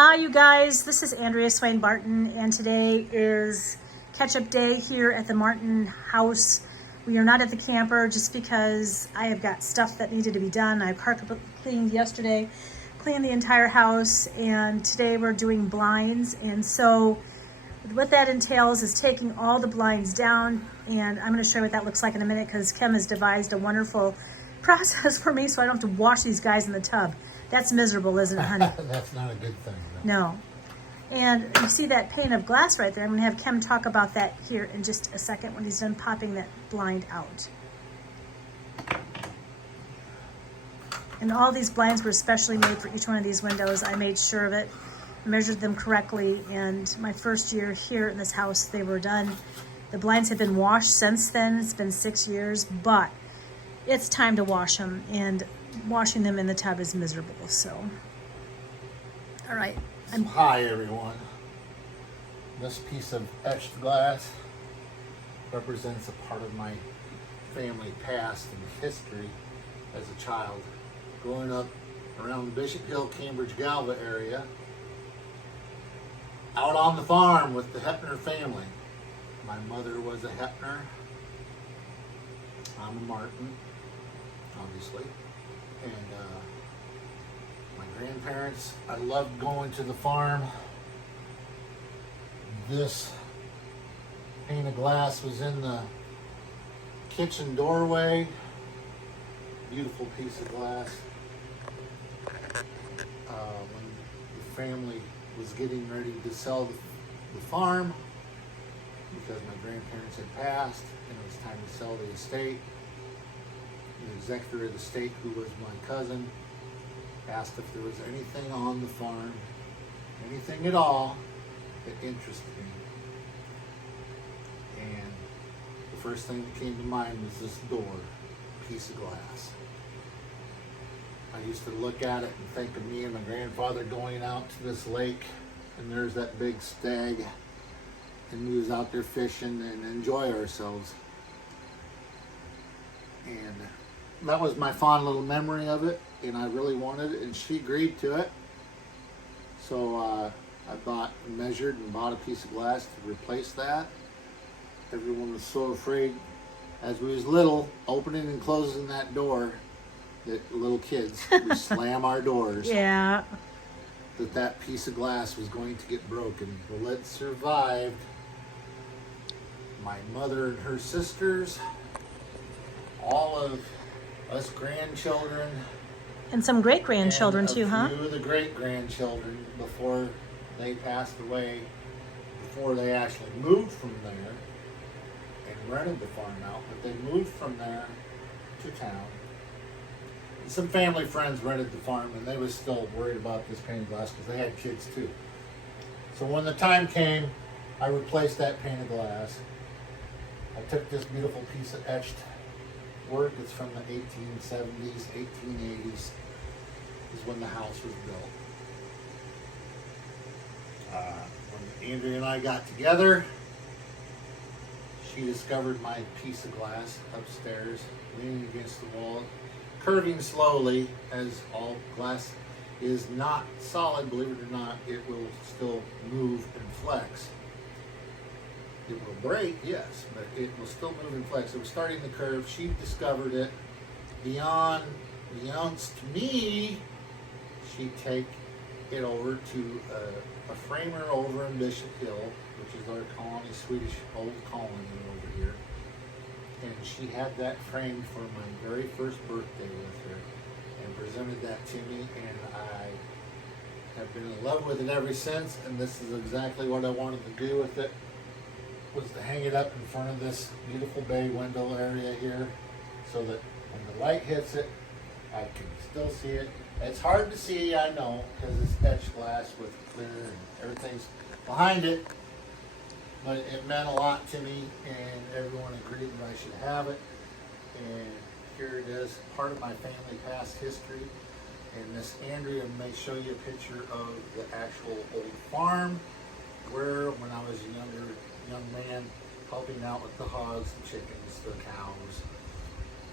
Hi, you guys. This is Andrea Swain Barton, and today is catch-up day here at the Martin house. We are not at the camper just because I have got stuff that needed to be done. I carpet cleaned yesterday, cleaned the entire house, and today we're doing blinds. And so what that entails is taking all the blinds down, and I'm going to show you what that looks like in a minute because Kim has devised a wonderful process for me so I don't have to wash these guys in the tub. That's miserable, isn't it, honey? That's not a good thing. No. And you see that pane of glass right there. I'm going to have Kim talk about that here in just a second when he's done popping that blind out. And all these blinds were specially made for each one of these windows. I made sure of it, measured them correctly, and my first year here in this house, they were done. The blinds have been washed since then. It's been 6 years, but it's time to wash them, and washing them in the tub is miserable. So, all right. Hi everyone. This piece of etched glass represents a part of my family past and history as a child. Growing up around the Bishop Hill, Cambridge, Galva area, out on the farm with the Hepner family. My mother was a Hepner. I'm a Martin, obviously. And my grandparents, I loved going to the farm. This pane of glass was in the kitchen doorway. Beautiful piece of glass. When the family was getting ready to sell the farm, because my grandparents had passed and it was time to sell the estate, the executor of the estate, who was my cousin, asked if there was anything on the farm, anything at all, that interested me. And the first thing that came to mind was this door, piece of glass. I used to look at it and think of me and my grandfather going out to this lake, and there's that big stag, and we was out there fishing and enjoy ourselves. And that was my fond little memory of it, and I really wanted it, and she agreed to it. So I measured and bought a piece of glass to replace that. Everyone was so afraid, as we was little, opening and closing that door, that little kids, we slam our doors. Yeah. That piece of glass was going to get broken. Well, it survived. My mother and her sisters, all of us grandchildren, And some great-grandchildren too, huh? A few of the great-grandchildren before they passed away, before they actually moved from there and rented the farm out, but they moved from there to town. And some family friends rented the farm, and they were still worried about this pane of glass because they had kids too. So when the time came, I replaced that pane of glass. I took this beautiful piece of etched work. It's from the 1870s, 1880s, is when the house was built. When Andrea and I got together, she discovered my piece of glass upstairs, leaning against the wall, curving slowly, as all glass is not solid, believe it or not. It will still move and flex. It will break, yes, but it will still move and flex. It was starting to curve. She discovered it. Beyonce to me, she'd take it over to a framer over in Bishop Hill, which is our colony, Swedish old colony over here. And she had that framed for my very first birthday with her and presented that to me, and I have been in love with it ever since, and this is exactly what I wanted to do with it. Was to hang it up in front of this beautiful bay window area here, so that when the light hits it, I can still see it. It's hard to see, I know, because it's etched glass with clear and everything's behind it, but it meant a lot to me, and everyone agreed that I should have it. And here it is, part of my family past history. And Miss Andrea may show you a picture of the actual old farm, where when I was a young man, helping out with the hogs, the chickens, the cows,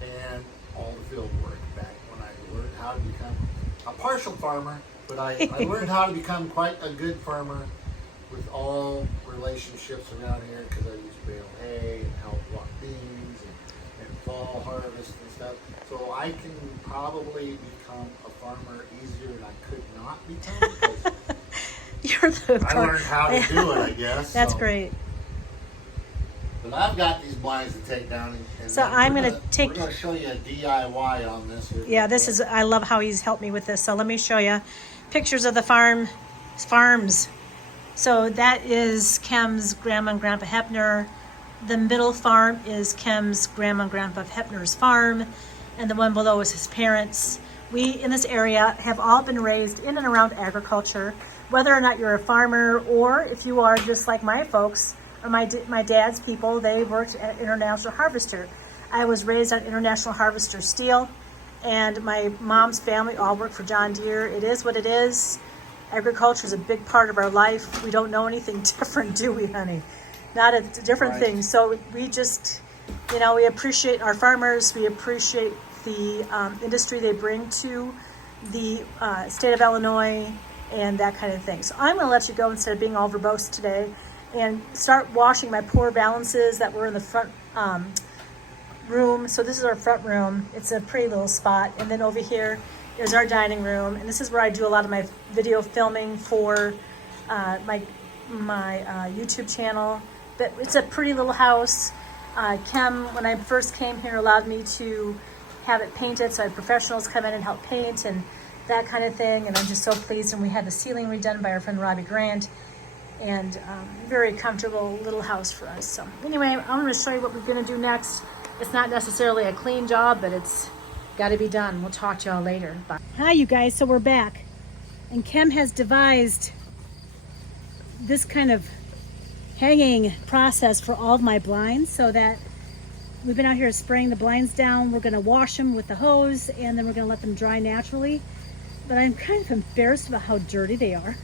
and all the field work back when I learned how to become a partial farmer But I learned how to become quite a good farmer with all relationships around here because I used to bale hay and help walk beans and fall harvest and stuff. So I can probably become a farmer easier than I could not become because I learned how to do it, I guess. That's great. But I've got these blinds to take down. And So I'm going to take... We're going to show you a DIY on this. Yeah, this is... I love how he's helped me with this. So let me show you pictures of the farms. So that is Kem's grandma and grandpa Hepner. The middle farm is Kem's grandma and grandpa Hepner's farm. And the one below is his parents. We, in this area, have all been raised in and around agriculture. Whether or not you're a farmer or if you are just like my folks, or my dad's people, they worked at International Harvester. I was raised on International Harvester steel, and my mom's family all worked for John Deere. It is what it is. Agriculture is a big part of our life. We don't know anything different, do we, honey? Not a different thing. So we just, we appreciate our farmers. We appreciate the industry they bring to the state of Illinois and that kind of thing. So I'm going to let you go instead of being all verbose today and start washing my poor balances that were in the front room. So this is our front room. It's a pretty little spot. And then over here is our dining room. And this is where I do a lot of my video filming for my YouTube channel. But it's a pretty little house. Kem, when I first came here, allowed me to have it painted. So I had professionals come in and help paint and that kind of thing. And I'm just so pleased. And we had the ceiling redone by our friend Robbie Grant. And very comfortable little house for us. So anyway, I'm going to show you what we're going to do next. It's not necessarily a clean job, but it's got to be done. We'll talk to y'all later. Bye. Hi, you guys. So we're back. And Kem has devised this kind of hanging process for all of my blinds so that we've been out here spraying the blinds down. We're going to wash them with the hose, and then we're going to let them dry naturally. But I'm kind of embarrassed about how dirty they are.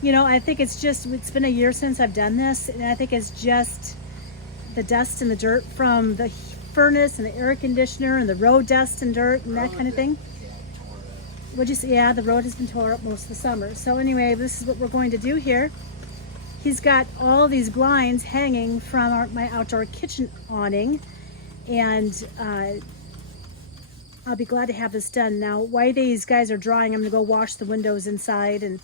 I think it's been a year since I've done this, and I think it's just the dust and the dirt from the furnace and the air conditioner and the road dust and dirt and that kind of thing. Yeah, the road has been tore up most of the summer. So anyway, this is what we're going to do here. He's got all these blinds hanging from my outdoor kitchen awning, and I'll be glad to have this done. Now, while these guys are drying, I'm going to go wash the windows inside and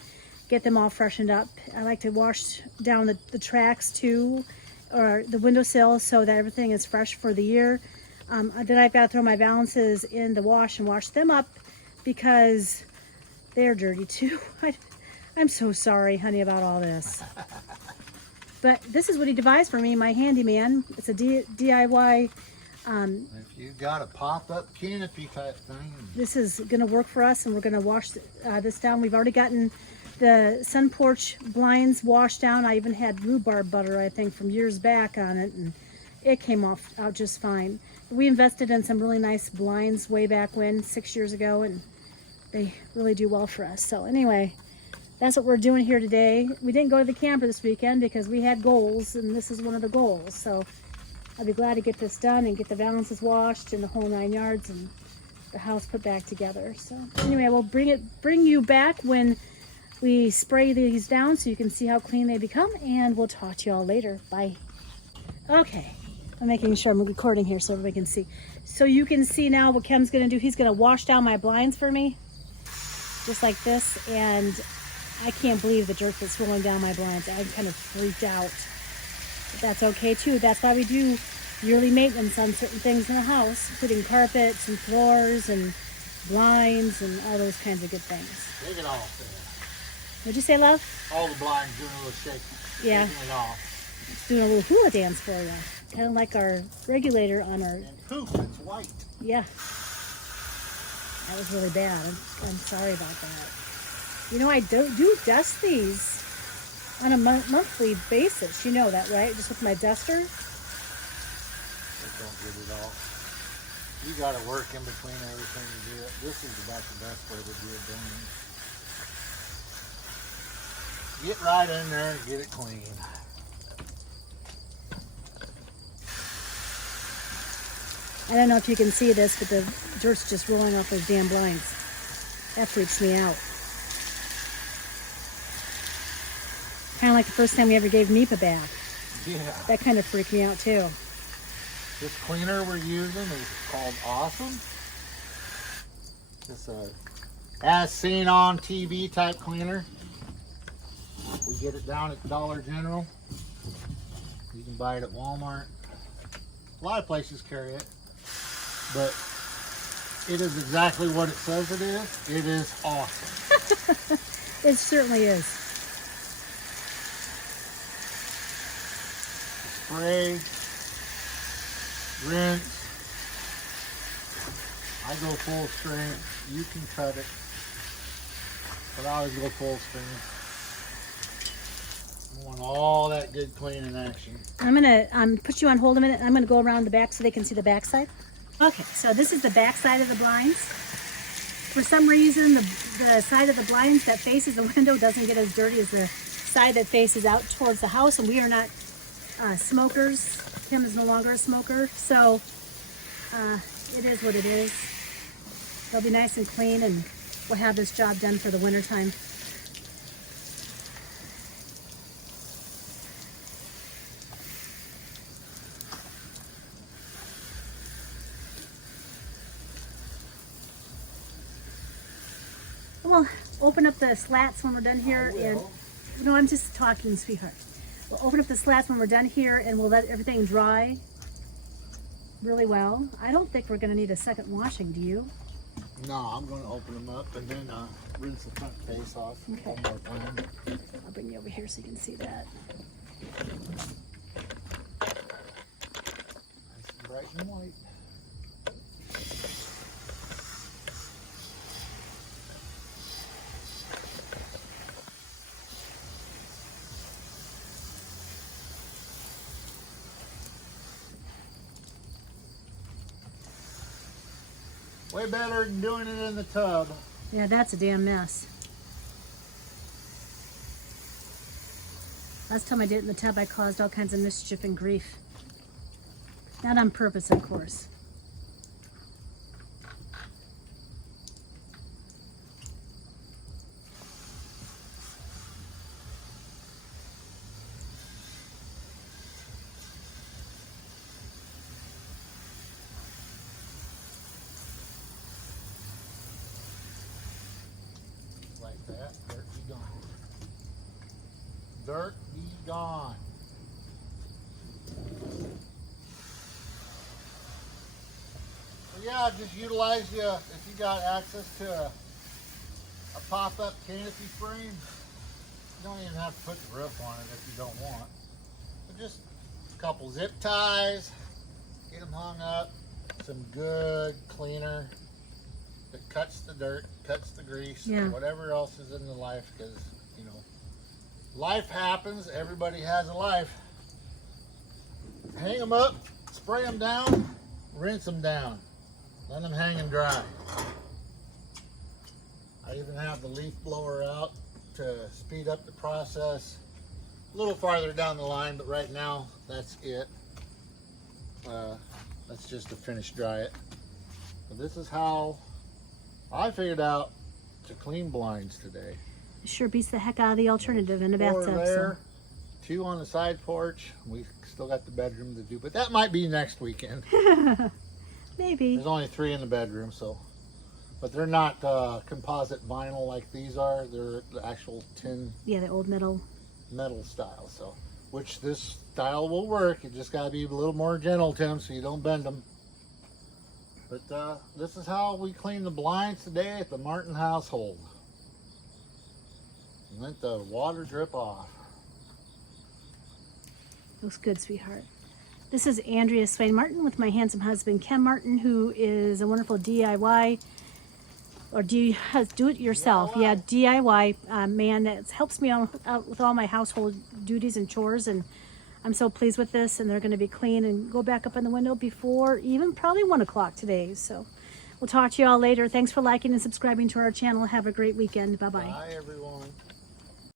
get them all freshened up. I like to wash down the tracks too, or the windowsill, so that everything is fresh for the year. Then I've got to throw my balances in the wash and wash them up because they're dirty too. I'm so sorry, honey, about all this. But this is what he devised for me, my handyman. It's a DIY. If you got a pop-up canopy type thing. This is going to work for us, and we're going to wash this down. We've already gotten the sun porch blinds washed down. I even had rhubarb butter, I think, from years back on it, and it came out just fine. We invested in some really nice blinds way back when, 6 years ago, and they really do well for us. So anyway, that's what we're doing here today. We didn't go to the camper this weekend because we had goals, and this is one of the goals. So I'll be glad to get this done and get the balances washed and the whole 9 yards and the house put back together. So anyway, we'll bring you back when we spray these down so you can see how clean they become, and we'll talk to you all later. Bye. Okay, I'm making sure I'm recording here so everybody can see. So you can see now what Kem's gonna do. He's gonna wash down my blinds for me, just like this, and I can't believe the dirt that's rolling down my blinds. I'm kind of freaked out. But that's okay too. That's why we do yearly maintenance on certain things in the house, including carpets and floors and blinds and all those kinds of good things. Take it off there. What'd you say, love? All the blinds doing a little shake. Yeah. Taking it off. It's doing a little hula dance for you. Kind of like our regulator on our... And poof, it's white. Yeah. That was really bad. I'm sorry about that. I do dust these on a monthly basis. You know that, right? Just with my duster. Just don't get it off. You got to work in between everything to do it. This is about the best way to do it, Danny. Get right in there and get it clean. I don't know if you can see this, but the dirt's just rolling off those damn blinds. That freaks me out. Kind of like the first time we ever gave Meep a bath. Yeah. That kind of freaked me out too. This cleaner we're using is called Awesome. It's a as seen on TV type cleaner. We get it down at Dollar General. You can buy it at Walmart. A lot of places carry it, but it is exactly what it says it is. It is awesome. It certainly is. Spray, rinse. I go full strength. You can cut it, but I always go full strength. I want all that good cleaning action. I'm gonna put you on hold a minute. I'm gonna go around the back so they can see the back side. Okay, so this is the back side of the blinds. For some reason, the side of the blinds that faces the window doesn't get as dirty as the side that faces out towards the house, and we are not smokers. Tim is no longer a smoker, so it is what it is. They'll be nice and clean, and we'll have this job done for the winter time. We'll open up the slats when we're done here, and no, I'm just talking, sweetheart. We'll open up the slats when we're done here, and we'll let everything dry really well. I don't think we're going to need a second washing, do you? No, I'm going to open them up and then rinse the front face off one more time. I'll bring you over here so you can see that. Nice and bright and white. Way better than doing it in the tub. Yeah, that's a damn mess. Last time I did it in the tub, I caused all kinds of mischief and grief. Not on purpose, of course. Like that, dirt be gone. Dirt be gone. So yeah, just utilize if you got access to a pop-up canopy frame. You don't even have to put the roof on it if you don't want. But just a couple zip ties, get them hung up, some good cleaner that cuts the dirt, cuts the grease, Yeah. whatever else is in the life, because, you know, life happens. Everybody has a life. Hang them up, spray them down, rinse them down. Let them hang and dry. I even have the leaf blower out to speed up the process a little farther down the line, but right now that's it. That's just to finish dry it. So this is how I figured out to clean blinds today. It sure beats the heck out of the alternative in a Four bathtub. there, 2 on the side porch. We still got the bedroom to do, but that might be next weekend. So. Maybe. There's only 3 in the bedroom, so. But they're not composite vinyl like these are. They're the actual tin Yeah, the old metal. style. So, which this style will work. You just gotta be a little more gentle, Tim, so you don't bend them. But this is how we clean the blinds today at the Martin household. Let the water drip off. Looks good, sweetheart. This is Andrea Swain Martin with my handsome husband, Ken Martin, who is a wonderful DIY, or do-it-yourself. Yeah, DIY man that helps me out with all my household duties and chores, and I'm so pleased with this, and they're going to be clean and go back up in the window before even probably 1 o'clock today. So we'll talk to you all later. Thanks for liking and subscribing to our channel. Have a great weekend. Bye-bye. Bye, everyone.